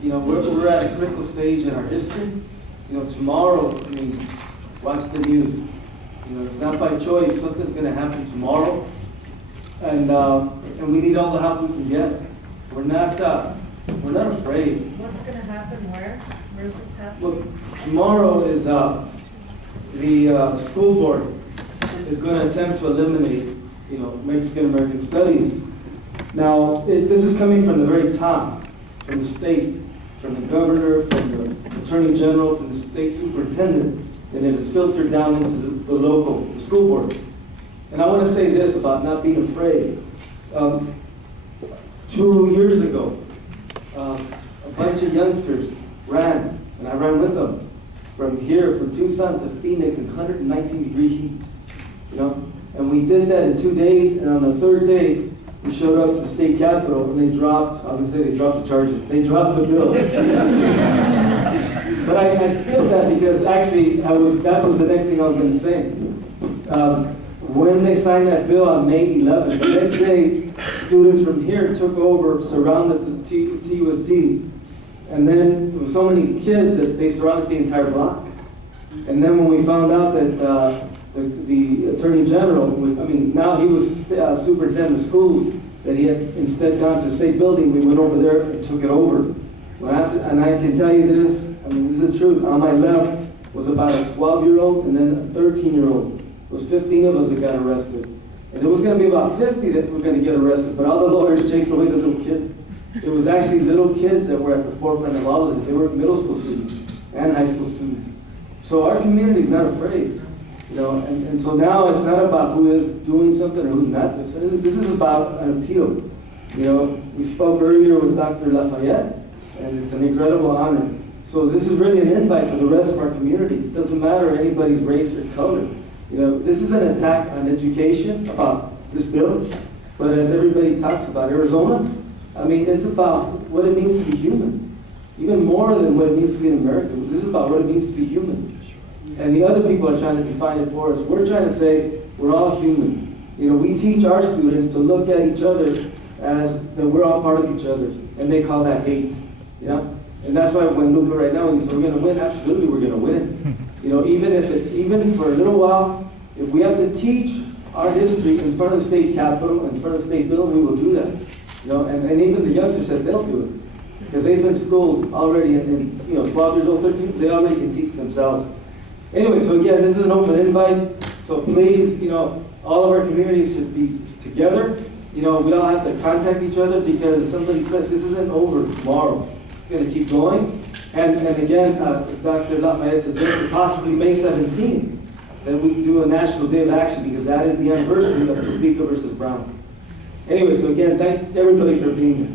You know, we're at a critical stage in our history. You know, tomorrow, I mean, watch the news. You know, it's not by choice. Something's going to happen tomorrow, and we need all the help we can get. We're not afraid. What's going to happen? Where? Where's this happening? Look, tomorrow is the school board is going to attempt to eliminate, you know, Mexican American studies. Now, this is coming from the very top, from the state, from the governor, from the attorney general, from the state superintendent, and it is filtered down into the local, the school board. And I want to say this about not being afraid. 2 years ago, a bunch of youngsters ran, and I ran with them, from here, from Tucson to Phoenix in 119-degree heat. You know, and we did that in 2 days, and on the third day, we showed up to the state capitol, and they dropped, I was going to say they dropped the charges, they dropped the bill. But I skipped that because actually, that was the next thing I was going to say. When they signed that bill on May 11th, the next day, students from here took over, surrounded the TUSD, and then there were so many kids that they surrounded the entire block. And then when we found out that the Attorney General, now he was superintendent of schools, that he had instead gone to the state building, we went over there and took it over. And I can tell you this, this is the truth. On my left was about a 12-year-old and then a 13-year-old. It was 15 of us that got arrested. And it was going to be about 50 that were going to get arrested, but all the lawyers chased away the little kids. It was actually little kids that were at the forefront of all of this. They were middle school students and high school students. So our community is not afraid. You know, and so now it's not about who is doing something or who's not. This is about an appeal. You know, we spoke earlier with Dr. Lafayette, and it's an incredible honor. So this is really an invite for the rest of our community. It doesn't matter anybody's race or color. You know, this is an attack on education about this bill, but as everybody talks about Arizona, it's about what it means to be human. Even more than what it means to be an American. This is about what it means to be human. And the other people are trying to define it for us. We're trying to say we're all human. You know, we teach our students to look at each other as that we're all part of each other, and they call that hate. You know, and that's why when Luca right now, when he says we're going to win, absolutely we're going to win. You know, even for a little while, if we have to teach our history in front of the state capitol, in front of the state building, we will do that. You know, and even the youngsters said they'll do it because they've been schooled already, and 12 years old, 13, they already can teach themselves. Anyway, so again, this is an open invite. So please, all of our communities should be together. We all have to contact each other because somebody says this isn't over tomorrow. It's going to keep going. And again, Dr. Lafayette suggested possibly May 17th that we do a National Day of Action because that is the anniversary of Topeka versus Brown. Anyway, so again, thank everybody for being here.